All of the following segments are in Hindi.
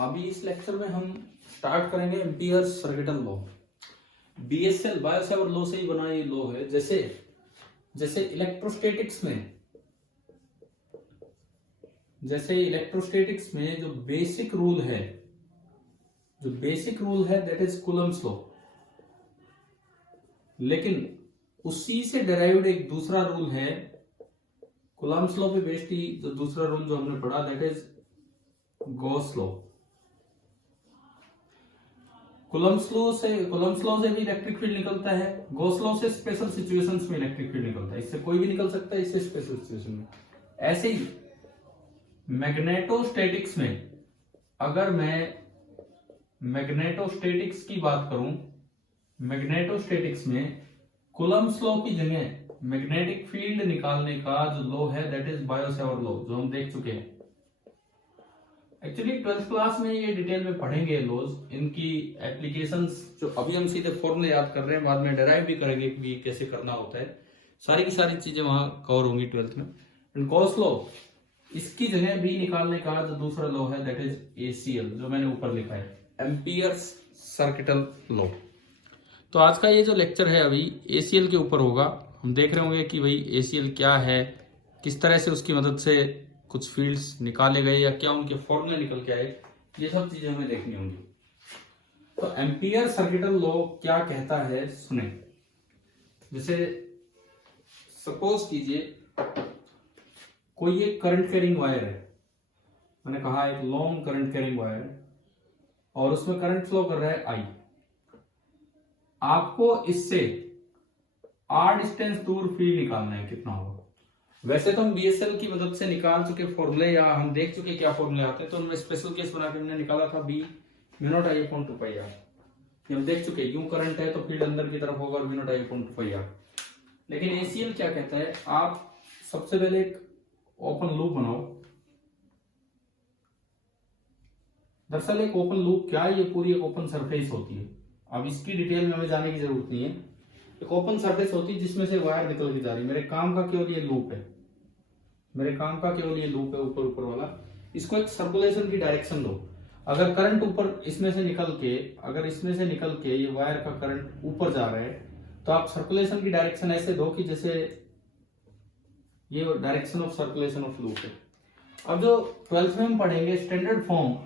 अभी इस लेक्चर में हम स्टार्ट करेंगे amperes circuital law. BSL bio Savart law से ही बना ये लॉ है। जैसे इलेक्ट्रोस्टैटिक्स में जो बेसिक रूल है दैट इज कूलम्स लॉ, लेकिन उसी से डेराइव्ड एक दूसरा रूल है कूलम्स लॉ पे बेस्ड ही। जो दूसरा रूल जो हमने पढ़ा that is Gauss law. Coulomb's law से भी इलेक्ट्रिक फील्ड निकलता है, गॉस लॉ से स्पेशल सिचुएशंस में इलेक्ट्रिक फील्ड निकलता है। इससे कोई भी निकल सकता है, इससे स्पेशल सिचुएशन में। ऐसे ही मैग्नेटोस्टैटिक्स में, अगर मैं मैग्नेटोस्टैटिक्स की बात करूं, मैग्नेटोस्टैटिक्स में कूलम्स लॉ की जगह मैग्नेटिक फील्ड निकालने का जो लॉ है that is bio Savart law, जो हम देख चुके हैं। एक्चुअली 12th क्लास में ये डिटेल में पढ़ेंगे लॉज, इनकी एप्लीकेशंस जो अभी हम सीधे फॉर्मूले याद कर रहे हैं, बाद में डेराइव भी करेंगे कि कैसे करना होता है। सारी की सारी चीजें वहां कवर होंगी 12th में। एंड गॉस लॉ, इसकी जगह भी निकालने का जो दूसरा लॉ है दैट इज एसीएल, जो मैंने ऊपर लिखा है, एम्पियर्स सर्किटल लॉ। तो आज का ये जो लेक्चर है अभी एसीएल के ऊपर होगा। हम देख रहे होंगे कि भाई एसीएल क्या है, किस तरह से उसकी मदद से कुछ फील्ड्स निकाले गए या क्या उनके फॉर्मूले निकल के आए, ये सब चीजें हमें देखनी होंगी। तो एम्पियर सर्किटल लॉ क्या कहता है सुने। जैसे सपोज कीजिए कोई एक करंट कैरिंग वायर है, मैंने कहा एक लॉन्ग करंट कैरिंग वायर है और उसमें करंट फ्लो कर रहा है आई। आपको इससे आर डिस्टेंस दूर फील्ड निकालना है, कितना होगा। वैसे तो हम बीएसएल की मदद से निकाल चुके फॉर्मूले, या हम देख चुके क्या फॉर्मूले आते हैं, तो उनमें स्पेशल केस बना के हमने निकाला था B mu naught I upon 2 pi R. हम देख चुके यूं करंट है तो फील्ड अंदर की तरफ होगा और mu naught I upon 2 pi R. लेकिन एसीएल क्या कहता है, आप सबसे पहले एक ओपन लूप बनाओ। दरअसल एक ओपन लूप क्या है, ये पूरी एक ओपन सरफेस होती है। अब इसकी डिटेल में हमें जाने की जरूरत नहीं है। एक ओपन सरफेस होती है जिसमें से वायर निकल के जा रही है। मेरे काम का केवल ये लूप है, ऊपर वाला। इसको एक सर्कुलेशन की डायरेक्शन दो। अगर करंट ऊपर इसमें से निकल के ये वायर का करंट ऊपर जा रहा है, तो आप सर्कुलेशन की डायरेक्शन ऐसे दो कि जैसे ये direction of circulation of loop है। अब जो 12th में हम पढ़ेंगे standard form,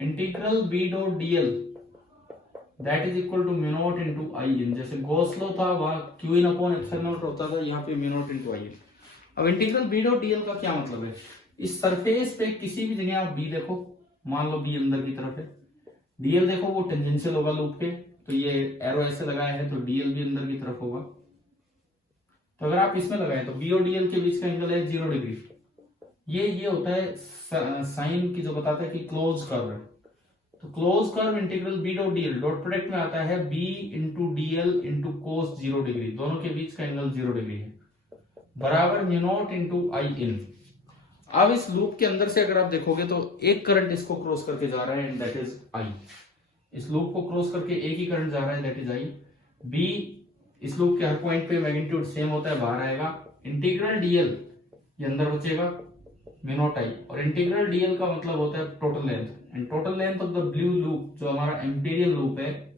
integral B dot dl that is equal to mu naught into I in. जैसे गॉस लॉ था वहां Q in upon epsilon naught होता था, यहाँ पे mu naught into I in. अब इंटीग्रल बी डॉट डीएल का क्या मतलब है, इस सरफेस पे किसी भी जगह आप बी देखो, मान लो बी अंदर की तरफ है, डीएल देखो वो टेंजेंशियल होगा लूप के, तो ये एरो ऐसे लगाया है तो डीएल भी अंदर की तरफ होगा। तो अगर आप इसमें लगाए तो बी और डीएल के बीच का एंगल है 0 डिग्री। ये होता है साइन की जो बताता है कि क्लोज कर्व है। तो close curve integral B dot DL dot product में आता है B into DL into cos 0 degree, दोनों के बीच का एंगल 0 डिग्री है, बराबर mu naught into I in. अब इस लूप के अंदर से अगर आप देखोगे तो एक करंट इसको क्रॉस करके जा रहा है एंड दैट इज आई। इस लूप को क्रॉस करके एक ही करंट जा रहा है दैट इज आई। बी इस लूप के हर पॉइंट पे मैग्नीट्यूड सेम होता है, बाहर आएगा। इंटीग्रल डीएल ये अंदर बचेगा म्यू नॉट आई, और इंटीग्रल डीएल का मतलब होता है total length, and total length of the blue loop जो हमारा एम्पीरियल लूप है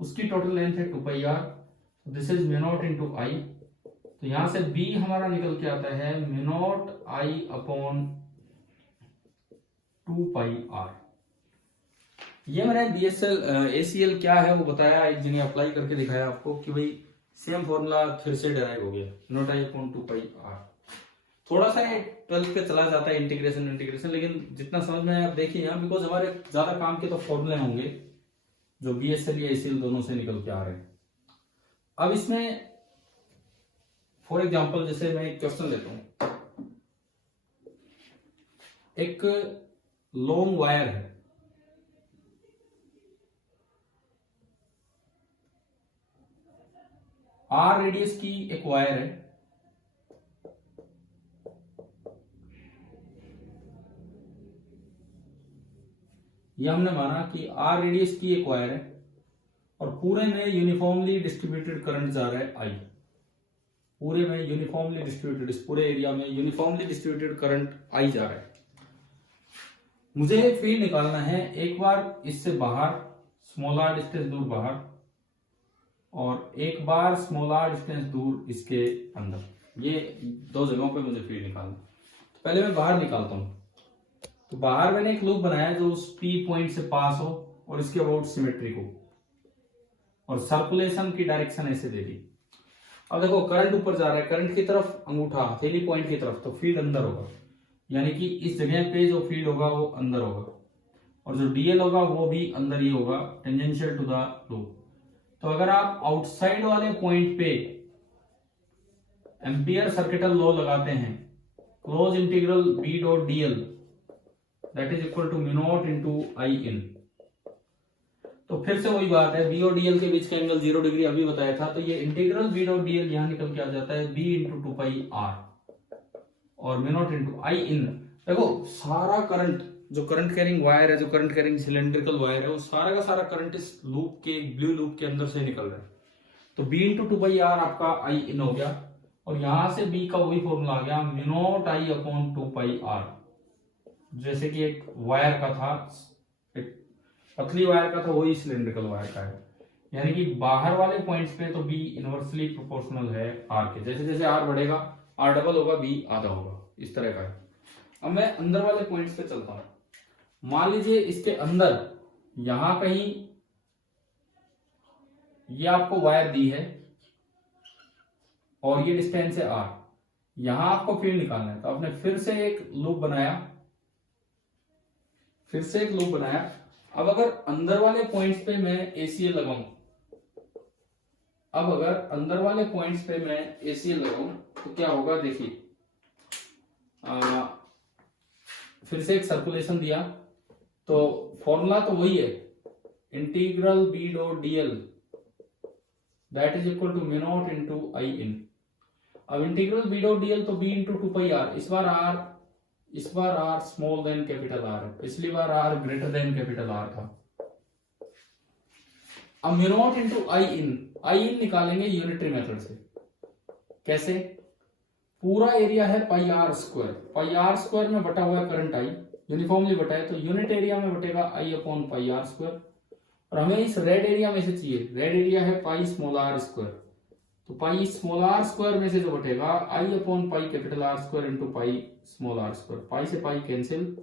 उसकी टोटल लेंथ है 2 pi R. This is mu naught into I. तो यहां से बी हमारा निकल के आता है mu naught I upon 2 pi R. ये मैंने बीएसएल एसीएल क्या है वो बताया, एक जगह अप्लाई करके दिखाया आपको कि भाई सेम फॉर्मूला फिर से डेराइव हो गया, naught I upon 2 pi R. थोड़ा सा 12th पे चला जाता है इंटीग्रेशन, लेकिन जितना समझ में आप देखिए यहाँ, बिकॉज हमारे ज्यादा काम के तो फॉर्मूले होंगे जो बीएसएल या एसीएल दोनों से निकल के आ रहे हैं। अब इसमें फॉर एग्जाम्पल जैसे मैं एक क्वेश्चन लेता हूं, एक लॉन्ग वायर है, आर रेडियस की एक वायर है, यह हमने माना कि आर रेडियस की एक वायर है और पूरे में यूनिफॉर्मली डिस्ट्रीब्यूटेड करंट जा रहा है आई। पूरे में यूनिफॉर्मली डिस्ट्रीब्यूटेड, इस पूरे एरिया में यूनिफॉर्मली डिस्ट्रीब्यूटेड करंट आई जा रहा है। मुझे फील्ड निकालना है एक बार इससे बाहर स्मॉल आर डिस्टेंस दूर बाहर, और एक बार स्मॉल आर डिस्टेंस दूर इसके अंदर। ये दो जगहों पे मुझे फील्ड निकालना। तो पहले मैं बाहर निकालता हूं। तो बाहर मैंने एक लूप बनाया जो उस पी पॉइंट से पास हो और इसके अबाउट सिमेट्रिक हो, और सर्कुलेशन की डायरेक्शन ऐसे दे दी। अब देखो करंट ऊपर जा रहा है, करंट की तरफ अंगूठा हथेली पॉइंट की तरफ, तो फील्ड अंदर होगा, यानी कि इस जगह पे जो फील्ड होगा वो अंदर होगा, और जो डीएल होगा वो भी अंदर ही होगा, टेंजेंशियल टू द लूप। तो अगर आप आउटसाइड वाले पॉइंट पे एम्पियर सर्किटल लॉ लगाते हैं, close integral B dot dl that is equal to mu naught into I in. तो फिर से वही बात है, बी और डीएल के बीच का एंगल 0 डिग्री अभी बताया था, तो ये इंटीग्रल बी डॉट डीएल यहां निकल के आ जाता है B into two pi R और mu naught into I in. देखो सारा करंट, जो करंट कैरिंग वायर है, जो करंट कैरिंग सिलेंड्रिकल वायर है, वो सारा का सारा करंट इस लूप के, ब्लू लूप के अंदर से निकल रहा है। तो B into two pi R आपका आई इन हो गया, और यहां से बी का वही फॉर्मूला आ गया mu naught I upon two pi R, जैसे कि एक वायर का था, एक पतली वायर का था, वही सिलेंड्रिकल वायर का है। यानी कि बाहर वाले पॉइंट्स पे तो बी इनवर्सली प्रोपोर्शनल है आर के, जैसे जैसे आर बढ़ेगा आर डबल होगा, बी आधा होगा, इस तरह का है। अब मैं अंदर वाले पॉइंट्स पे चलता हूं। मान लीजिए इसके अंदर यहां कहीं ये आपको वायर दी है और ये डिस्टेंस है आर, यहां आपको फील्ड निकालना है। तो आपने फिर से एक लूप बनाया, अब अगर अंदर वाले पॉइंट्स पे मैं एसीएल लगाऊं, तो क्या होगा देखिए, फिर से एक सर्कुलेशन दिया, तो फॉर्मूला तो वही है, integral B dot dl that is equal to mu naught into I in. अब इंटीग्रल बी डॉट डीएल तो B into two pi R, इस बार R small than capital R है, पिछली बार R greater than capital R था। अब mu naught into I in निकालेंगे यूनिटरी मेथड से। कैसे? पूरा एरिया है पाई आर स्क्वायर में बटा हुआ है करंट आई, यूनिफॉर्मली बटा है, तो यूनिट एरिया में बटेगा I upon pi R square, और हमें इस रेड एरिया में से चाहिए, रेड एरिया है पाई स्मॉल आर स्क्वायर, तो पाई स्मॉल आर स्क्वायर में से जो बटेगा I upon pi capital R square into pi small R square, pi से पाई कैंसिल,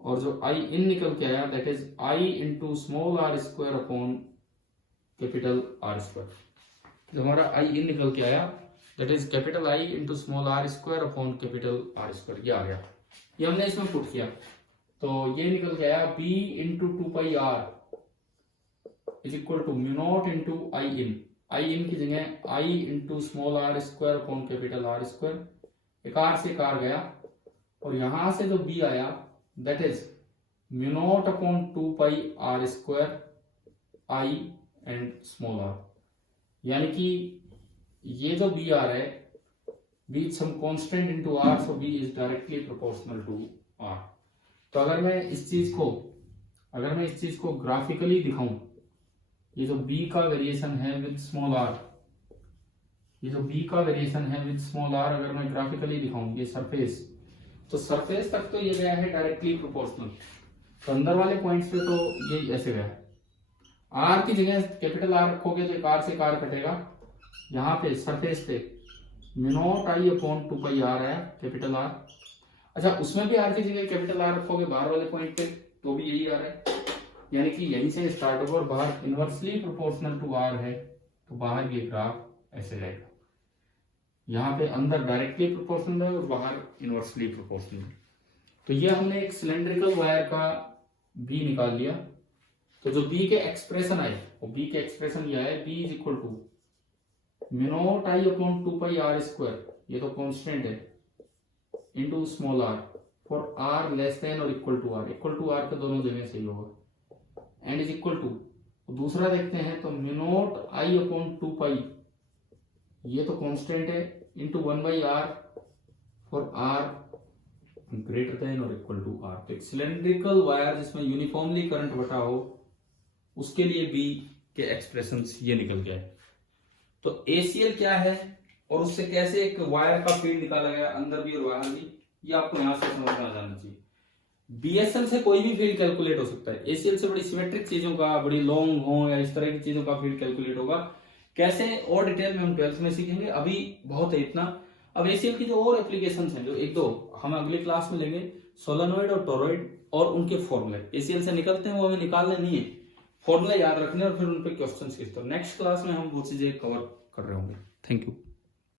और जो आई इन निकल के आया that is I into small R square upon capital R square. जो हमारा आई इन निकल के आया that is capital I into small R square upon capital R square, ये आ गया, ये हमने इसमें पुट किया, तो ये निकल के आया B into two pi R is equal to mu naught into I in की जगह I into small R square upon capital R square, एक आर से एक आर गया, और यहां से जो बी आया that is mu naught upon two pi R square I and small R, यानी कि ये जो बी आर है, B some constant into R, so B is directly proportional to R. तो अगर मैं इस चीज को ग्राफिकली दिखाऊं, ये जो बी का वेरिएशन है विद स्मॉल आर, अगर मैं ग्राफिकली दिखाऊं ये सरफेस, तो सरफेस तक तो ये गया है डायरेक्टली प्रोपोर्शनल, तो अंदर वाले पॉइंट्स पे तो ये ऐसे गया है। आर की जगह कैपिटल आर रखोगे तो एक आर से एक आर कटेगा, यहाँ पे सरफेस पे mu naught I upon two pi R आया कैपिटल आर। अच्छा, उसमें भी आर की जगह कैपिटल आर रखोगे बाहर वाले पॉइंट पे तो भी यही आ रहा है, यानी कि यहीं से स्टार्ट होगा और बाहर इनवर्सली प्रोपोर्शनल टू आर है, तो बाहर ये ग्राफ ऐसे रहेगा, यहाँ पे अंदर डायरेक्टली प्रोपोर्शनल है और बाहर इनवर्सली प्रोपोर्शनल है। तो ये हमने एक सिलेंड्रिकल वायर का बी निकाल लिया, तो जो बी के एक्सप्रेशन आए वो बी के एक्सप्रेशन ये आए B is equal to mu naught I upon two pi R square, ये तो कांस्टेंट है, into small R for R less than और इक्वल टू आर के दोनों जगह सही होगा, एंड इज इक्वल टू, दूसरा देखते हैं तो mu naught I upon two pi, ये तो कांस्टेंट है, into one by R for R greater than और इक्वल टू आर। तो एक सिलेंड्रिकल वायर जिसमें यूनिफॉर्मली करंट बटा हो उसके लिए बी के एक्सप्रेशंस ये निकल गए। तो एसीएल क्या है और उससे कैसे एक वायर का फील्ड निकाला गया अंदर भी और बाहर भी, ये आपको यहां से समझ में आ जाना चाहिए। बीएसएल से कोई भी फील्ड कैलकुलेट हो सकता है, एसीएल से बड़ी सिमेट्रिक चीजों का, बड़ी लॉन्ग हो या इस तरह की चीजों का फील्ड कैलकुलेट होगा। कैसे और डिटेल में हम 12th में सीखेंगे, अभी बहुत है इतना। अब एसीएल की जो और एप्लीकेशंस हैं, जो एक दो हम अगली क्लास में लेंगे, सोलेनोइड और टोरॉइड और उनके फॉर्मूले एसीएल से निकलते हैं, वो हमें निकालने नहीं है, फॉर्मूले याद रखने और फिर उन पे क्वेश्चंस किस तरह। नेक्स्ट क्लास में हम वो चीजें कवर कर रहे होंगे। Thank you.